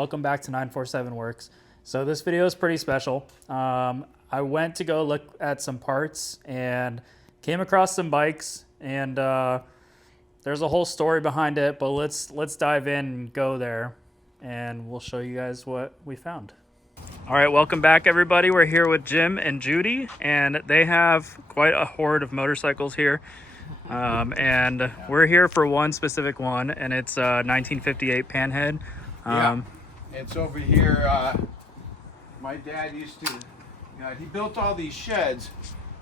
welcome back to 947 Works. So this video is pretty special. I went to go look at some parts and came across some bikes, and there's a whole story behind it, but let's dive in and go there, and we'll show you guys what we found. All right, welcome back everybody. We're here with Jim and Judy, and they have quite a hoard of motorcycles here. And we're here for one specific one, and it's a 1958 Panhead. It's over here. My dad used to, he built all these sheds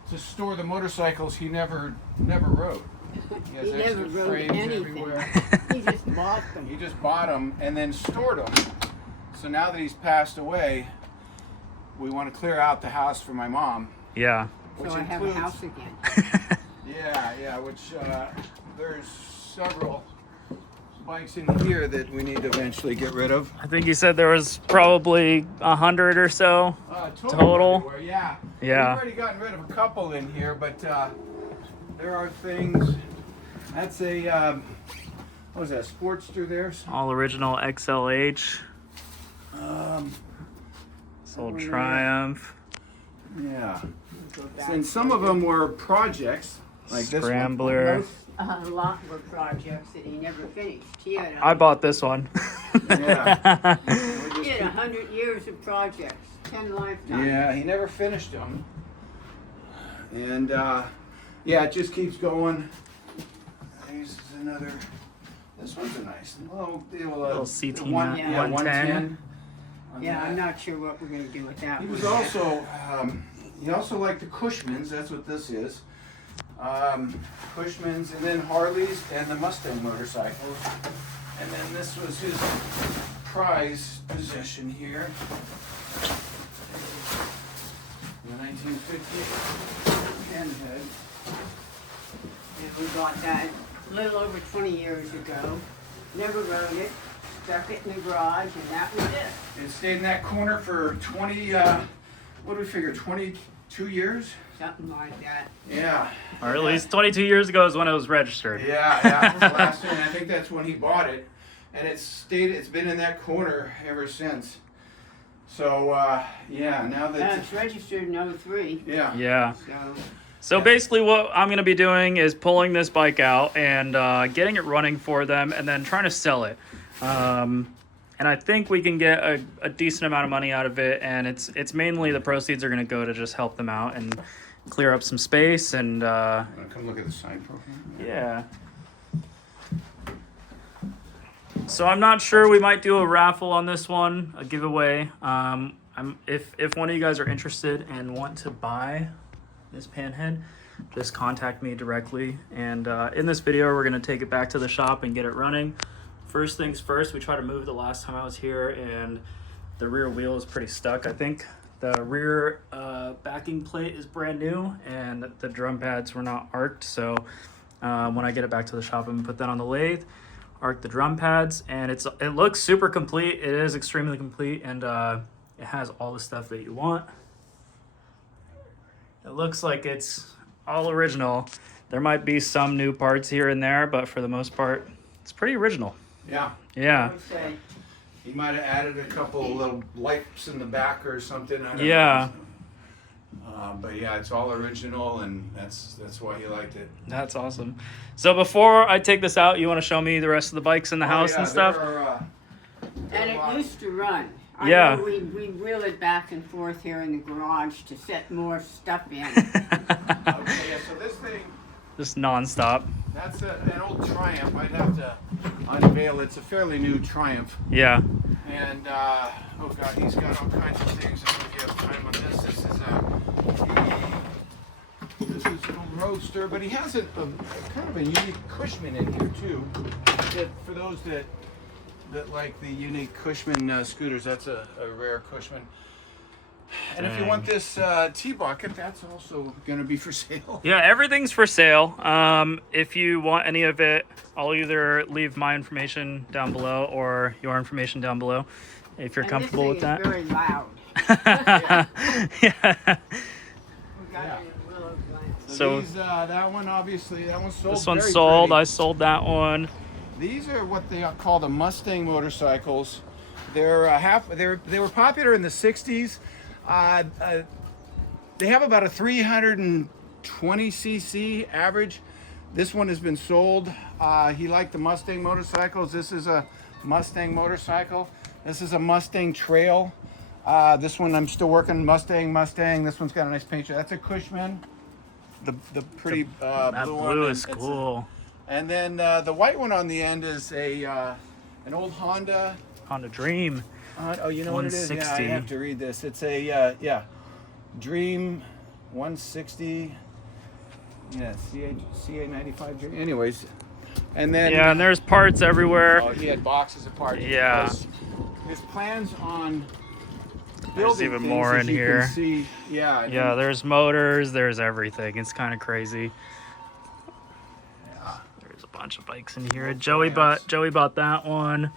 to store the motorcycles he never rode. He never rode anything. He just bought them. He just bought them and then stored them. So now that he's passed away, we want to clear out the house for my mom. Yeah. So I have a house again. Yeah, which there's several bikes in here that we need to eventually get rid of. I think you said there was probably 100 or so total. Everywhere. Yeah. We've already gotten rid of a couple in here, but there are things. That's a what was that, Sportster there? All original XLH. Sold Triumph. Yeah. And some of them were projects. Like Scrambler. A lot were projects that he never finished. I bought this one. Yeah. He had 100 years of projects, 10 lifetimes. Yeah, he never finished them. And yeah, it just keeps going. This is another. This one's a nice little deal. Little CT 110. Yeah, I'm not sure what we're going to do with that. He was also. He also liked the Cushmans. That's what this is. Cushmans, and then Harleys and the Mustang motorcycles. And then this was his prize possession here. The 1958 Panhead. And we bought that a little over 20 years ago. Never rode it. Stuck it in the garage, and that was it. It stayed in that corner for 20, what do we figure, 22 years? Something like that. Yeah. Or at least 22 years ago is when it was registered. Yeah, that was the last one. I think that's when he bought it. And it's been in that corner ever since. So, yeah, now that... It's registered in 03. Yeah. So basically what I'm going to be doing is pulling this bike out and getting it running for them and then trying to sell it. And I think we can get a decent amount of money out of it, and it's mainly the proceeds are going to go to just help them out and clear up some space. And Want to come look at the sign profile? Yeah. So I'm not sure. We might do a raffle on this one, a giveaway. If one of you guys are interested and want to buy this Panhead, just contact me directly. And in this video, we're going to take it back to the shop and get it running. First things first, we tried to move the last time I was here, and the rear wheel is pretty stuck. I think the rear backing plate is brand new, and the drum pads were not arced. So when I get it back to the shop, I'm gonna put that on the lathe, arc the drum pads, and it looks super complete. It is extremely complete, and it has all the stuff that you want. It looks like it's all original. There might be some new parts here and there, but for the most part, it's pretty original. Yeah. I would say. He might have added a couple of little lights in the back or something. I don't know. But yeah, it's all original, and that's why he liked it. That's awesome. So before I take this out, you want to show me the rest of the bikes in the house and stuff? And it used to run. I know we wheel it back and forth here in the garage to set more stuff in. Okay, yeah, so this thing... Just non-stop. That's an old Triumph. I'd have to unveil. It's a fairly new Triumph. Yeah. And, oh God, he's got all kinds of things. I don't know if you have time on this. This is an old Roadster, but he has kind of a unique Cushman in here, too. That for those that like the unique Cushman scooters, that's a rare Cushman. And if you want this T-bucket, that's also going to be for sale. Yeah, everything's for sale. If you want any of it, I'll either leave my information down below or your information down below, if you're comfortable with that. This thing is very loud. Yeah. We got it in Willow Glen. So these, that one, obviously, that one's sold. This one's very sold. pretty. I sold that one. These are what they call the Mustang motorcycles. They were popular in the '60s. They have about a 320 cc average. This one has been sold. He liked the Mustang motorcycles. This is a Mustang motorcycle. This is a Mustang Trail. This one I'm still working. Mustang. This one's got a nice paint job. That's a Cushman. The pretty That blue blue one. is cool. And then the white one on the end is an old Honda. Honda Dream. Oh, you know what it is? Yeah, I 160. have to read this. It's a Dream 160. Yeah, CA95 Dream. Anyways, and then Yeah, and there's parts everywhere. oh, he had boxes of parts. Yeah. because His plans on building There's even things, more as in you here. Can see, yeah. Yeah, there's motors, there's everything. It's kind of crazy. There's a bunch of bikes in here. Joey bought that one.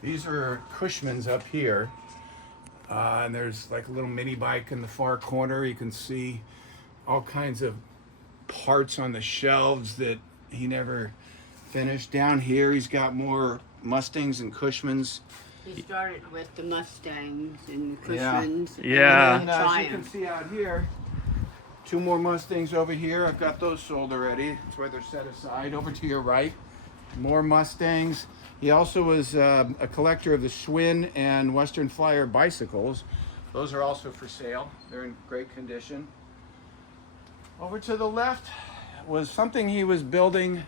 These are Cushmans up here. And there's like a little mini bike in the far corner. You can see all kinds of parts on the shelves that he never finished. Down here, he's got more Mustangs and Cushmans. He started with the Mustangs and the Yeah. Cushmans. Yeah. And as you can see out here, 2 more Mustangs over here. I've got those sold already. That's why they're set aside. Over to your right, more Mustangs. He also was a collector of the Schwinn and Western Flyer bicycles. Those are also for sale. They're in great condition. Over to the left was something he was building.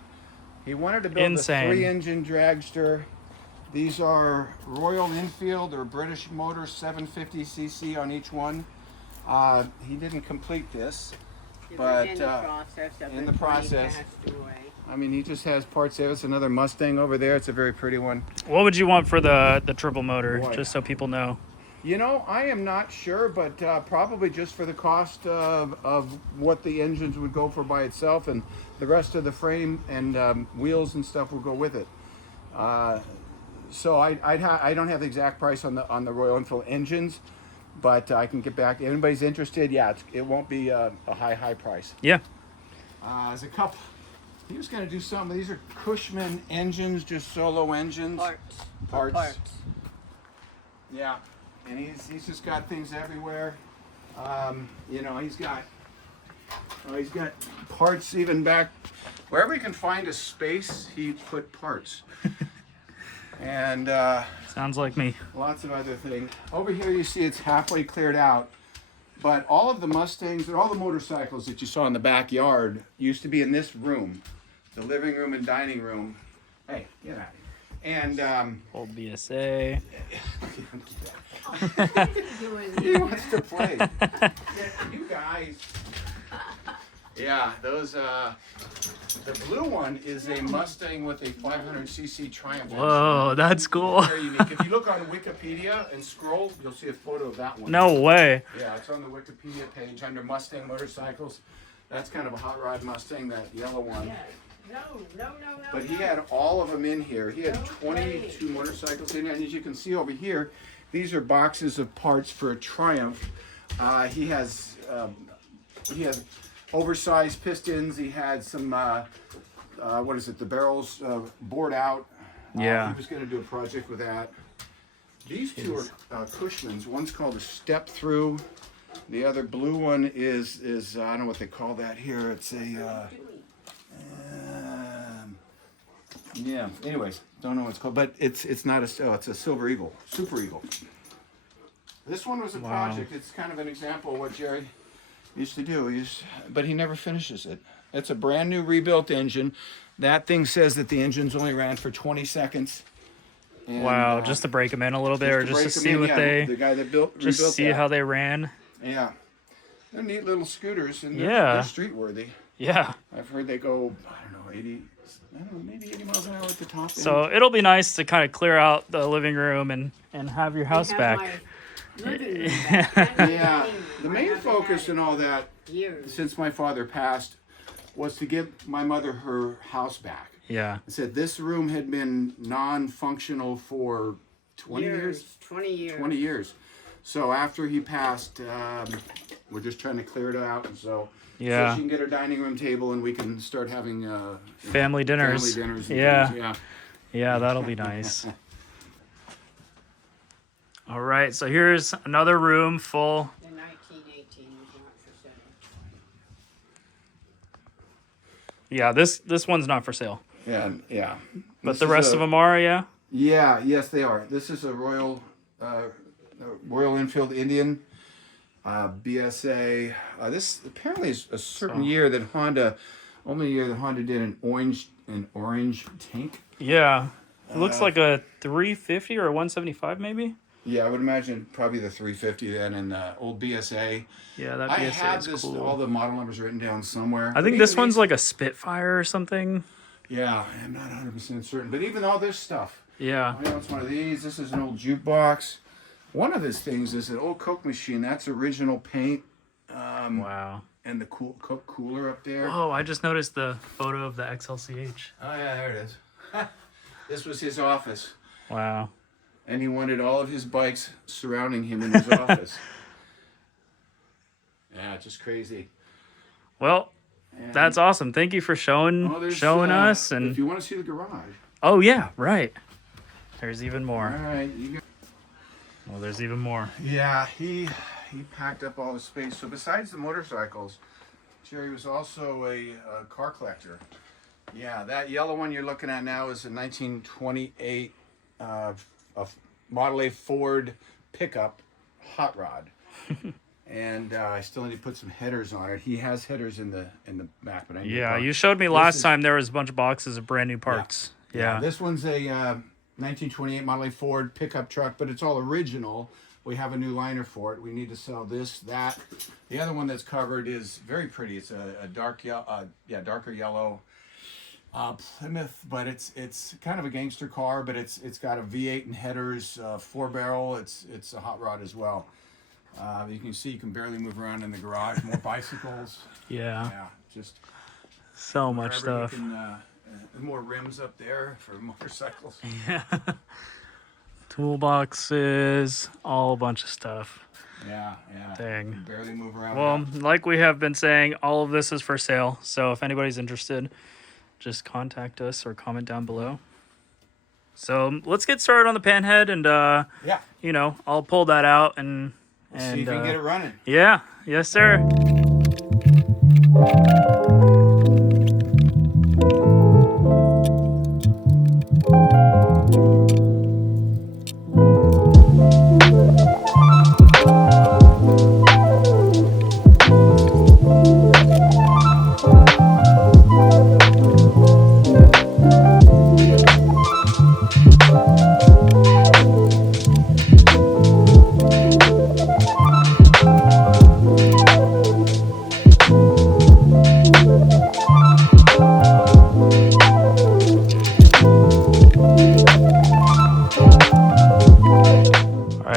He wanted to build Insane. a 3-engine dragster. These are Royal Enfield or British Motor 750cc on each one. He didn't complete this, but in the process of in it the when he process. passed away. I mean, he just has parts there. It's another Mustang over there. It's a very pretty one. What would you want for the triple motor, Boy. just so people know? You know, I am not sure, but probably just for the cost of what the engines would go for by itself, and the rest of the frame and wheels and stuff will go with it. So I don't have the exact price on the Royal Enfield engines, but I can get back. If anybody's interested, yeah, it won't be a high price. Yeah. There's a couple. He was going to do something. These are Cushman engines, just solo engines. Parts. Yeah, and he's just got things everywhere. You know, he's got parts even back wherever he can find a space. He put parts, and Sounds like me. lots of other things. Over here, you see it's halfway cleared out. But all of the Mustangs and all the motorcycles that you saw in the backyard used to be in this room, the living room and dining room. Hey, get out of here. And Old BSA. he wants to play. You guys. Yeah, those. The blue one is a Mustang with a 500cc Triumph engine. Whoa, that's cool. Very unique. If you look on Wikipedia and scroll, you'll see a photo of that one. No way. Yeah, it's on the Wikipedia page under Mustang motorcycles. That's kind of a hot rod Mustang, that yellow one. No. But he had all of them in here. He had 22 motorcycles in here, and as you can see over here, these are boxes of parts for a Triumph. He has oversized pistons. He had some what is it? The barrels bored out. Yeah. He was going to do a project with that. These two are Cushmans. One's called a step through. The other blue one is I don't know what they call that here. It's a yeah. Anyways, don't know what it's called, but it's not it's a Silver Eagle, Super Eagle. This one was a project. It's kind of an example of what Jerry used to do. But he never finishes it. It's a brand new rebuilt engine. That thing says that the engines only ran for 20 seconds. And, Wow, just to break them in a little bit, or just to see what the guy that rebuilt just see that. how they ran. Yeah, they're neat little scooters, and Yeah. they're street worthy. Yeah. I've heard they go, I don't know, 80. I don't know, maybe 80 miles an hour at the top. So it'll be nice to kind of clear out the living room and have your house back. Yeah, the main focus and all that, Years. since my father passed, was to give my mother her house back. Yeah. I said this room had been non-functional for 20 years. 20 years. 20 years. So after he passed, we're just trying to clear it out, and so Yeah. she can get her dining room table, and we can start having Family dinners. Family dinners. And Yeah. things. Yeah. Yeah, that'll be nice. All right, so here's another room full. The 1918 is not for sale. Yeah, this one's not for sale. Yeah, yeah. But the rest of them are, yeah? Yeah, yes, they are. This is a Royal Enfield Indian BSA. This apparently is a certain year that Honda, only year that Honda did an orange tank. Yeah. It looks like a 350 or a 175 maybe. Yeah, I would imagine probably the 350 then, and old BSA. Yeah, that I BSA have is this, cool. all the model numbers written down somewhere. I think this one's like a Spitfire or something. Yeah, I'm not 100% certain. But even all this stuff. Yeah. I know it's one of these. This is an old jukebox. One of these things is an old Coke machine. That's original paint. Wow. And the Coke cooler up there. Oh, I just noticed the photo of the XLCH. Oh, yeah, there it is. This was his office. Wow. And he wanted all of his bikes surrounding him in his office. Yeah, just crazy. Well, And that's awesome. Thank you for showing there's, us. And if you want to see the garage. oh yeah, right. There's even All more. right, you got. Well, there's even more. Yeah, he packed up all the space. So besides the motorcycles, Jerry was also a car collector. Yeah, that yellow one you're looking at now is a 1928 a Model A Ford pickup hot rod. And I still need to put some headers on it. He has headers in the back, but I need Yeah, to you showed me last time there was a bunch of boxes of brand new parts. Yeah. This one's a 1928 Model A Ford pickup truck, but it's all original. We have a new liner for it. We need to sell this, that. The other one that's covered is very pretty. It's a dark yellow, darker yellow Plymouth, but it's kind of a gangster car, but it's got a V8 and headers, 4-barrel. It's a hot rod as well. You can see you can barely move around in the garage. More bicycles. Yeah. Yeah, just So much wherever you stuff. can, more rims up there for motorcycles. Yeah. Toolboxes, all a bunch of stuff. Yeah. Dang. You can barely move around. Well, like we have been saying, all of this is for sale. So if anybody's interested, just contact us or comment down below. So let's get started on the Panhead, and yeah. you know, I'll pull that out and See if we can get it running. Yeah, yes, sir.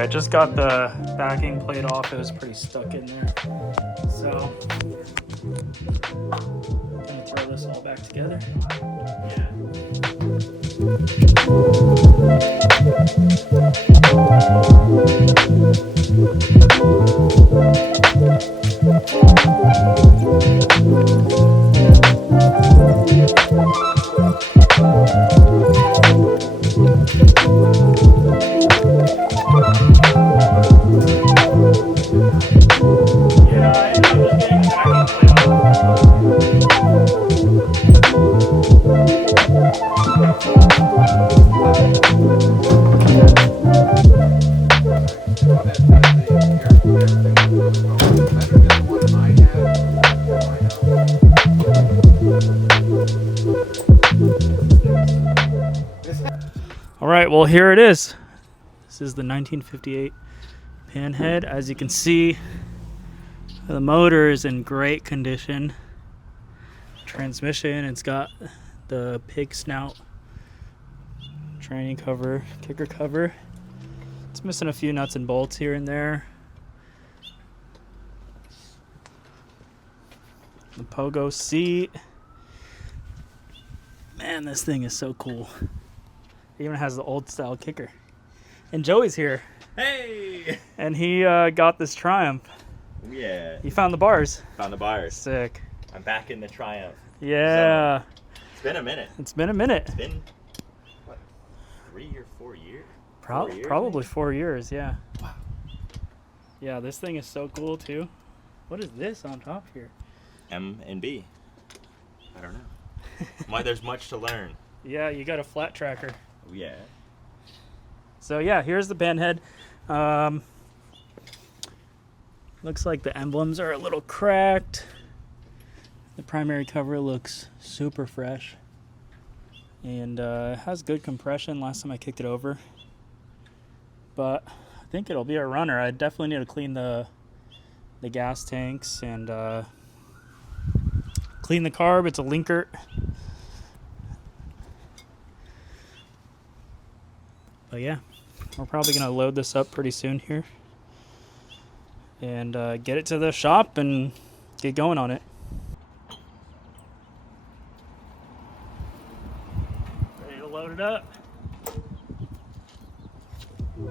Just got the backing plate off. It was pretty stuck in there. So I'm gonna throw this all back together. All right, well, here it is. This is the 1958 Panhead. As you can see, the motor is in great condition. Transmission, it's got the pig snout training cover, kicker cover. It's missing a few nuts and bolts here and there. The pogo seat. Man, this thing is so cool. It even has the old style kicker. And Joey's here. Hey! And he got this Triumph. Yeah. You found the bars. Found the bars. Sick. I'm back in the Triumph. Yeah. It's been a minute. It's been a minute. It's been, what, 3 or 4 years? 4 years, Probably maybe? 4 years, yeah. Wow. Yeah, this thing is so cool too. What is this on top here? M and B. I don't know. Why there's much to learn. Yeah, you got a flat tracker. Oh, yeah. So yeah, here's the Panhead. Looks like the emblems are a little cracked. The primary cover looks super fresh. And it has good compression last time I kicked it over. But I think it'll be a runner. I definitely need to clean the gas tanks and clean the carb. It's a linker. But yeah, we're probably gonna load this up pretty soon here and get it to the shop and get going on it. Ready to load it up. All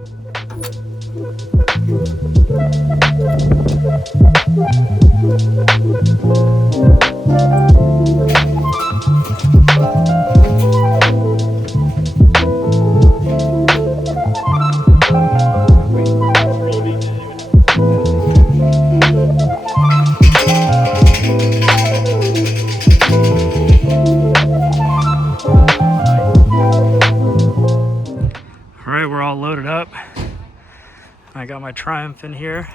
right, we're all loaded up. I got my Triumph in here.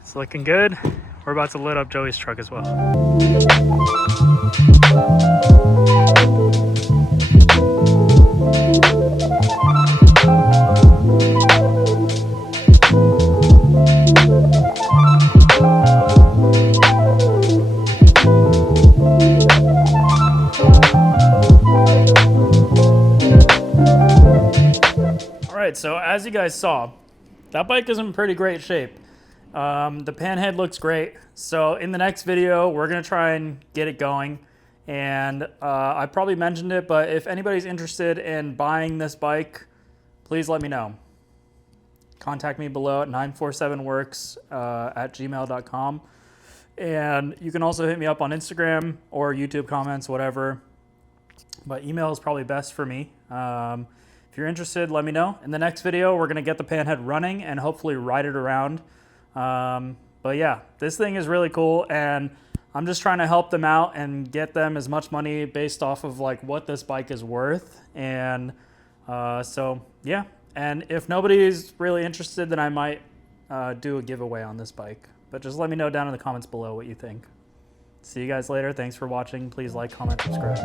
It's looking good. We're about to load up Joey's truck as well. Alright, so as you guys saw, that bike is in pretty great shape. The Panhead looks great. So in the next video, we're going to try and get it going. And I probably mentioned it, but if anybody's interested in buying this bike, please let me know. Contact me below at 947works at gmail.com. And you can also hit me up on Instagram or YouTube comments, whatever. But email is probably best for me. If you're interested, let me know. In the next video, we're going to get the Panhead running and hopefully ride it around. But yeah, this thing is really cool, and I'm just trying to help them out and get them as much money based off of like what this bike is worth. And so yeah, and if nobody's really interested, then I might do a giveaway on this bike. But just let me know down in the comments below what you think. See you guys later. Thanks for watching. Please like, comment, subscribe.